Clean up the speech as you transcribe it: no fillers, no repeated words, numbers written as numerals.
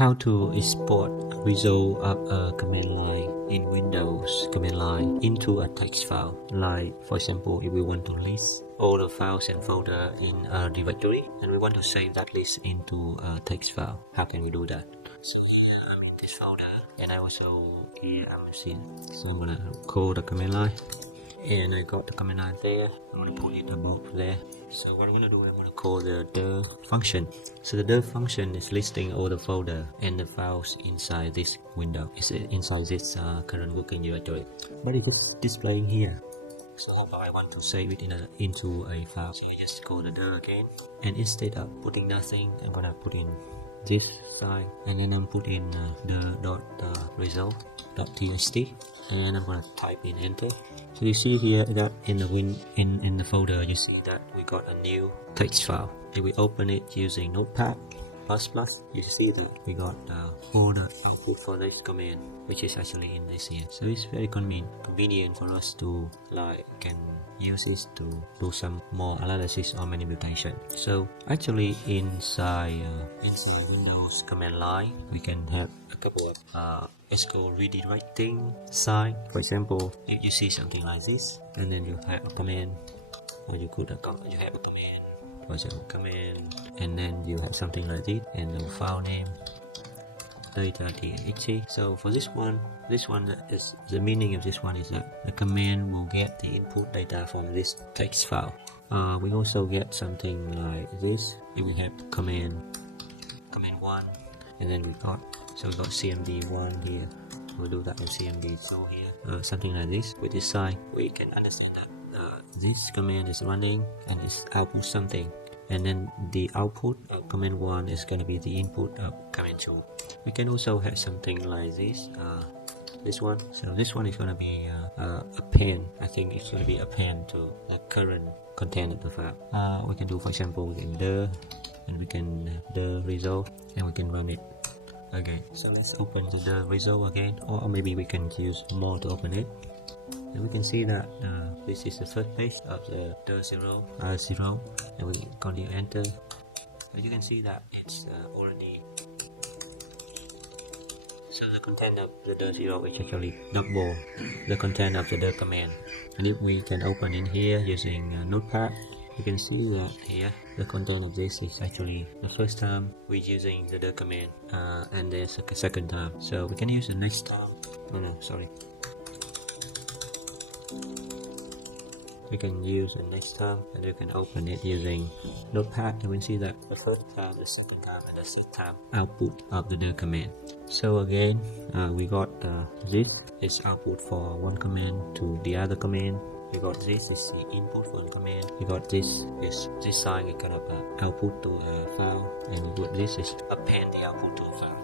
How to export a result of a command line in Windows command line into a text file. Like, for example, if we want to list all the files and folder in a directory and we want to save that list into a text file, how can we do that? So here I'm in this folder and I also here I'm machine. So I'm gonna call the command line and I got the command line there. I'm gonna put it above there. So what I'm gonna do, I'm gonna call the dir function. So the dir function is listing all the folder and the files inside this window. It's inside this current working directory, but it's displaying here. So how about I want to save it into a file? So I just call the dir again, and instead of putting nothing, I'm gonna put in this side, and then I'm put in the result.txt, and I'm gonna type in enter. So you see here that in the folder you see that we got a new text file. If we open it using Notepad++, you see that we got all the output for this command, which is actually in this here. So it's very convenient for us to can use this to do some more analysis or manipulation. So actually inside Windows command line we can have a couple of SQL redirecting sign. For example, if you see something like this and then you have a command, or you have a command, for example command, and then you have something like this and the file name data.txt. So for this one is the meaning of this one is that the command will get the input data from this text file. We also get something like this if we have command 1, and then we got CMD1 here. We'll do that in CMD2 here, something like this. With this sign we can understand that this command is running and it's output something, and then the output of command 1 is going to be the input of command 2. We can also have something like this, this one. So this one is going to be a pen. I think it's going to be a pen to the current content of the file. We can do, for example, in dir, and we can have the result and we can run it. Okay, so let's open the result again, or maybe we can use more to open it. And we can see that this is the first page of the dir0, and we continue enter. As you can see that it's already. So the content of the dir0 is actually double the content of the dir command. And if we can open in here using Notepad, you can see that here the content of this is actually the first time we're using the dir command, and there's a second time. So we can use the next time. We can use the next time, and you can open it using Notepad. You can see that the first time, the second time, and the sixth time output of the dir command. So again, we got this is output for one command to the other command. We got this is the input for the command. We got this sign is kind of output to a file, and we got this is append the output to a file.